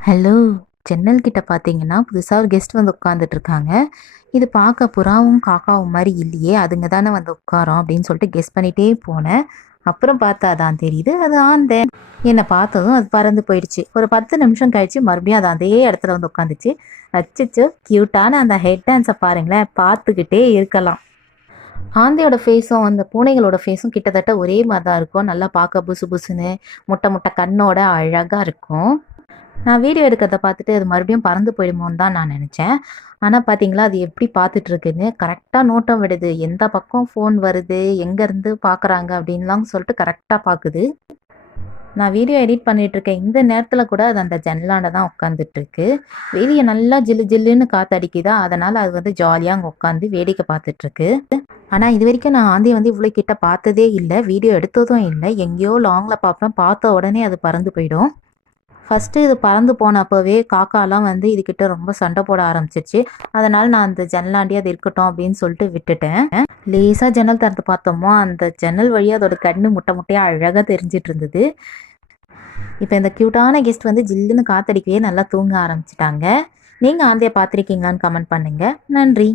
Hello! ஜன்னல் கிட்ட பார்த்தீங்கன்னா, புதுசா ஒரு கெஸ்ட் வந்து உட்காந்துட்டு இருக்காங்க. இது பார்க்க புறாவும், காக்காவும் மாரி இல்லையே! அதுங்க தானே வந்து உட்காரும் அப்படின்னு சொல்லிட்டு கெஸ் பண்ணிட்டே போனேன். அப்புறம் பார்த்தா தான் தெரியுது, அது ஆந்தை. என்ன பார்த்ததும் அது பறந்து போயிடுச்சு. ஒரு 10 நிமிஷம் கழிச்சு மறுபடியும் அது அதே இடத்துல வந்து உட்காந்துச்சு. அச்சச்சோ! கியூட்டான அந்த ஹெட் டான்ஸ பாருங்களேன்! பார்த்துக்கிட்டே இருக்கலாம். ஆந்தையோட ஃபேஸும், அந்த பூனைகளோட ஃபேஸும் கிட்டத்தட்ட ஒரே மாரி தான் இருக்கும். நல்லா பார்க்க புசு புசுன்னு, முட்டை முட்டை கண்ணோட அழகா இருக்கும். நான் வீடியோ எடுக்கிறத பார்த்துட்டு அது மறுபடியும் பறந்து போயிடுமோன்னு தான் நான் நெனச்சேன். ஆனா பார்த்தீங்களா, அது எப்படி பார்த்துட்டு இருக்குன்னு கரெக்ட்டா நோட்டம் விடுது. எந்த பக்கம் ஃபோன் வருது, எங்கேருந்து பார்க்குறாங்க அப்படின்லாம் சொல்லிட்டு கரெக்ட்டா பார்க்குது. நான் வீடியோ எடிட் பண்ணிட்டுருக்கேன். இந்த நேரத்தில கூட அது அந்த ஜன்னலாண்ட தான் உட்காந்துட்டுருக்கு. வெளிய நல்லா ஜில்லு ஜில்லுன்னு காத்து அடிக்குதா, அதனால அது வந்து ஜாலியா அங்க உட்காந்து வேடிக்கை பார்த்துட்டுருக்கு. ஆனா இதுவரைக்கும் நான் ஆந்தைய வந்து இவ்ளோ கிட்ட பார்த்ததே இல்ல. வீடியோ எடுத்ததும் இல்ல. எங்கேயோ லாங்ல பார்ப்பேன். பார்த்த உடனே அது பறந்து போயிடும். ஃபர்ஸ்ட்டு இது பறந்து போனப்பவே காக்காலாம் வந்து இதுகிட்ட ரொம்ப சண்டை போட ஆரம்பிச்சிருச்சு. அதனால நான் அந்த ஜன்னலாண்டயே அது இருக்கட்டும் அப்படின்னு சொல்லிட்டு விட்டுட்டேன். லேசா ஜன்னல் திறந்து பார்த்தோமா, அந்த ஜன்னல் வழியா அதோட கண்ணு முட்டை முட்டையா அழகா தெரிஞ்சுட்டு இருந்தது. இப்ப இந்த கியூட்டான கெஸ்ட் வந்து ஜில்லுன்னு காத்தடிக்கவே நல்லா தூங்க ஆரம்பிச்சுட்டாங்க. நீங்க ஆந்தைய பார்த்துருக்கீங்களான்னு கமெண்ட் பண்ணுங்க. நன்றி.